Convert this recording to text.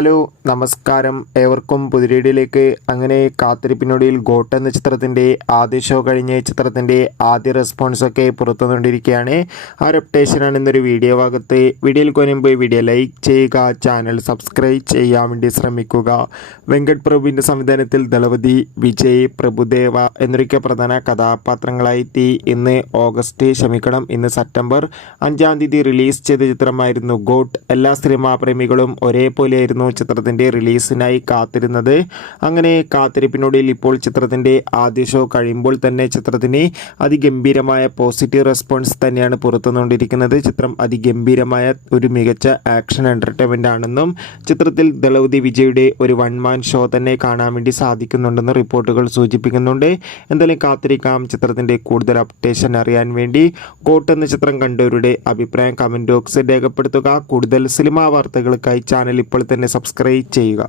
Hello നമസ്കാരം, ഏവർക്കും പുതിരീഡിലേക്ക്. അങ്ങനെ കാത്തിരിപ്പിനൊടുവിൽ ഗോട്ട് എന്ന ചിത്രത്തിൻ്റെ ആദ്യ ഷോ കഴിഞ്ഞ് ചിത്രത്തിൻ്റെ ആദ്യ റെസ്പോൺസൊക്കെ പുറത്തുകൊണ്ടിരിക്കുകയാണ്. ആ ഒരു അപ്ഡേഷനാണ് ഇന്നൊരു വീഡിയോ ഭാഗത്ത്. വീഡിയോയിൽ കൊനുമ്പ് വീഡിയോ ലൈക്ക് ചെയ്യുക, ചാനൽ സബ്സ്ക്രൈബ് ചെയ്യാൻ വേണ്ടി ശ്രമിക്കുക. വെങ്കട് പ്രഭുവിൻ്റെ സംവിധാനത്തിൽ ദളപതി, വിജയ്, പ്രഭുദേവ എന്നൊക്കെ പ്രധാന കഥാപാത്രങ്ങളായി ഇന്ന് സെപ്റ്റംബർ 5-ാം തീയതി റിലീസ് ചെയ്ത ചിത്രമായിരുന്നു ഗോട്ട്. എല്ലാ സിനിമാ പ്രേമികളും ഒരേപോലെയായിരുന്നു ചിത്രത്തിൻ്റെ റിലീസിനായി കാത്തിരുന്നത്. അങ്ങനെ കാത്തിരിപ്പിനൊടുവിൽ ഇപ്പോൾ ചിത്രത്തിൻ്റെ ആദ്യ ഷോ കഴിയുമ്പോൾ തന്നെ ചിത്രത്തിന് അതിഗംഭീരമായ പോസിറ്റീവ് റെസ്പോൺസ് തന്നെയാണ് പുറത്തുകൊണ്ടിരിക്കുന്നത്. ചിത്രം അതിഗംഭീരമായ ഒരു മികച്ച ആക്ഷൻ എൻ്റർടൈൻമെൻ്റ് ആണെന്നും ചിത്രത്തിൽ ദളപതി വിജയുടെ ഒരു വൺ മാൻ ഷോ തന്നെ കാണാൻ വേണ്ടി സാധിക്കുന്നുണ്ടെന്ന് റിപ്പോർട്ടുകൾ സൂചിപ്പിക്കുന്നുണ്ട്. എന്തായാലും കാത്തിരിക്കാം ചിത്രത്തിൻ്റെ കൂടുതൽ അപ്ഡേഷൻ അറിയാൻ വേണ്ടി. ഗോട്ട് എന്ന ചിത്രം കണ്ടവരുടെ അഭിപ്രായം കമൻറ്റ് ബോക്സിൽ രേഖപ്പെടുത്തുക. കൂടുതൽ സിനിമാ വാർത്തകൾക്കായി ചാനൽ ഇപ്പോൾ തന്നെ സബ്സ്ക്രൈബ് ചെയ്യുക.